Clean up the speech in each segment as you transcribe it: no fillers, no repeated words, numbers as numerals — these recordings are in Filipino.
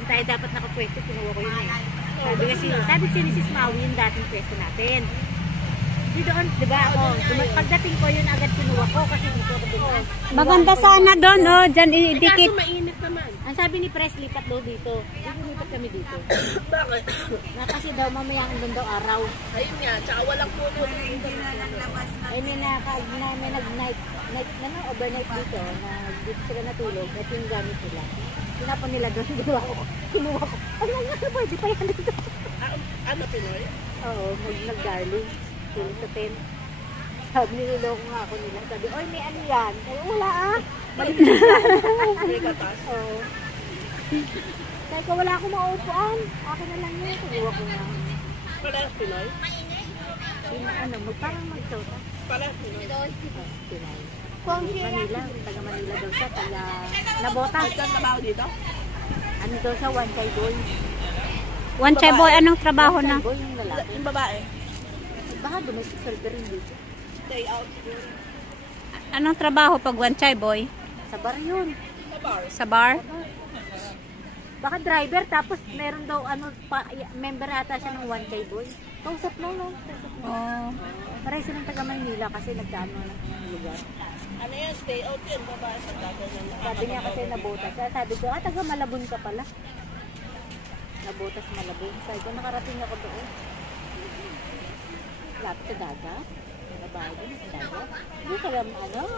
Doon tayo dapat nakapwesto, kinuha ko yun eh. Sabi si Mrs. Maui yung dating pwesto natin. Di doon, di ba ako, pagdating ko yun agad kinuha ko kasi dito ako doon. Maganda sana doon, oh. Diyan idikit. Kaso mainit naman. Ang sabi ni Pres, lipat daw dito. Lipat kami dito. Bakit? Kasi daw mamaya ang daw araw. Ayun nga, tsaka walang puno. Hindi na naglabas na. Ay, may nag-night, overnight dito, na dito sila natulog, at yung gamit nila. Tinapon nila doon, kinuha ko. Ano nga, pwede pa yan dito. Ano, Pinoy? Oo, nag-darling. Sila sa 10. Sabi niloloko nga ako nila. Sabi, oy, may ano yan? Ay, wala ah. Balik na. May katas? Oo. Kaya ko wala akong maupuan. Akin na lang yun. Kinuha ko nga. Parehas Pinoy? Ano, parang mag-sota. Parehas Pinoy? Pinay. Manila, taga Manila daw siya, taga Nabotas. Saan trabaho dito? Ano daw siya, one chai boy. One chai boy, anong trabaho na? Boy yung lalaki. Yung babae? Baka domestic server rin dito. Stay out siguro. Anong trabaho pag one chai boy? Sa bar yun. Sa bar? Sa bar? Baka driver, tapos meron daw, member ata siya ng one chai boy. Kausap mo, no? Oh. Pareho silang taga Manila kasi nagdaan mo ng lugar. Ano yan? Stay out yun. Babae sa dagat. Sabi niya kasi nabotas. Sabi ko, taga Malabon ka pala. Nabotas Malabon. Sabi ko, nakarating ako doon. Lapit sa dagat. Nabahay din sa dagat. Hindi ka lang,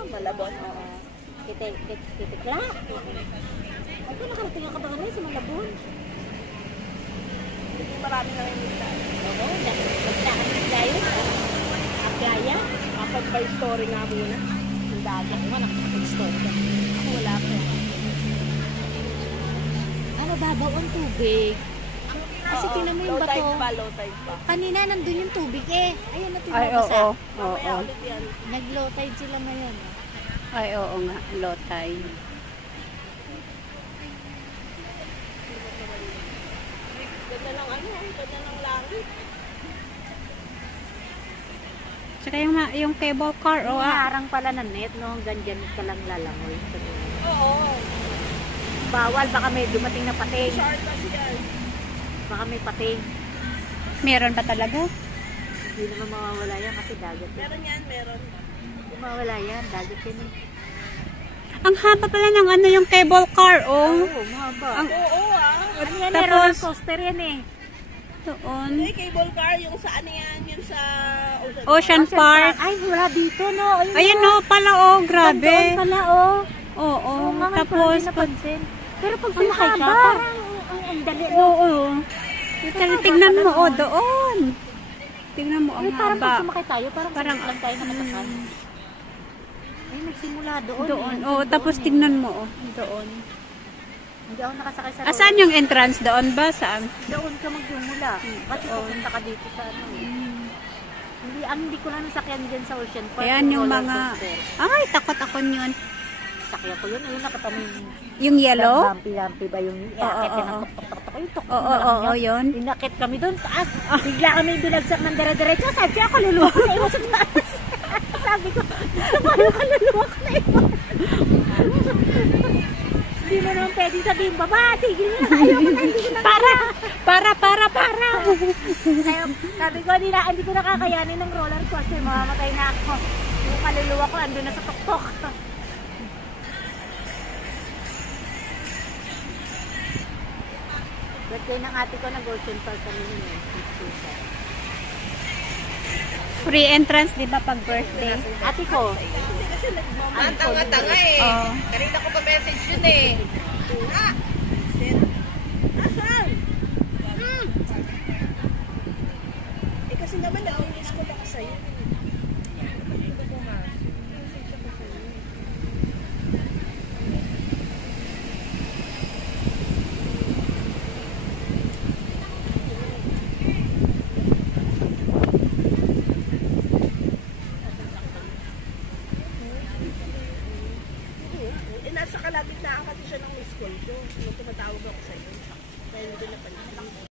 Malabon. Kitikla. Sabi ko, nakarating ako doon sa Malabon. Hindi marami nang imita. Oo, nagsakan ng gayo. Ang gaya. Kapag by story nga muna. Ang dagat mo, nakapag-store ka. Ako wala pa. Ano, babaw ang tubig. Kasi tinan mo yung low bato. tide pa, low tide pa. Kanina nandun yung tubig eh. Ayun na Ay, tumabasa. oo. Mamaya Oo. ulit yan. Nag-low tide sila ngayon. Ay, oo nga. Low tide. Ganda lang ganda lang langit. Tsaka yung cable car, oh. Harang pala ng net, no? Ganyan ka lang lalangoy. Oo. Bawal, baka may dumating na pating. Short kasi yan. Baka may pating. Meron pa talaga? Hindi naman mawawala yan kasi dagat. Meron yan, meron. Hindi mawawala yan, dagat yan eh. Ang haba pala ng ano yung cable car, oh. Oo, mahaba. Oo, Ano yan, Tapos- roller coaster yan eh. Doon. May cable car, yung sa ano yan, yung sa Ocean Park. Ay, wala dito, no? Ayan, no, pala, oh. Grabe. Doon pala, oh. Oo. Oo nga, Tapos, hindi napansin. Pero pag Ang sumakay ka, haba. parang ang dali. oo. Tingnan mo, oh, doon. Tingnan mo, ang Parang pag haba. sumakay tayo, parang Parang, lang tayo nakasakay. Ay, nagsimula doon. Doon. eh. Oo, tapos Doon, tingnan mo, oh. Doon. eh. Hindi ako nakasakay sa Asan yung entrance? Doon ba? Saan? Doon ka magsimula. Kasi pupunta ka dito sa ano. Hindi ko lang nasakyan dyan sa Ocean Park. Ayan yung roller mga... coaster. Ay, takot ako yun. Sakyan ko yun. Ayun, nakatamin. Yung yellow? Lampi-lampi ba yung Oo, iakit oo, yan ang oo. tok-tok-tok. Yung tok-tok Oo, na lang oo, yan. yun. Inakit kami doon taas. Bigla kami binagsak ng dire-diretso. Sabi ako, luluwak na iwan sa taas. Sabi ko, paano ka luluwak na iwan? Hindi mo naman pwede sabihin, baba, tigil na. Ayoko na, hindi ko na. Para! Kaya, sabi ko, hindi ko nakakayanin ng roller coaster. Mamamatay na ako. Yung kaluluwa ko, andun na sa tuktok. Birthday ng ate ko, nag-Ocean Park kami nun eh. Free entrance, di ba, pag birthday? Ate ko, Ang tanga-tanga eh. Oo. Kanina ko pa message yun eh. Ah! Asan? Eh kasi naman nag-miss ko pa sa'yo. Nasa kalapit na kasi siya ng miss call ko. Nung tumatawag ako sa'yo. Dahil hindi na pansin.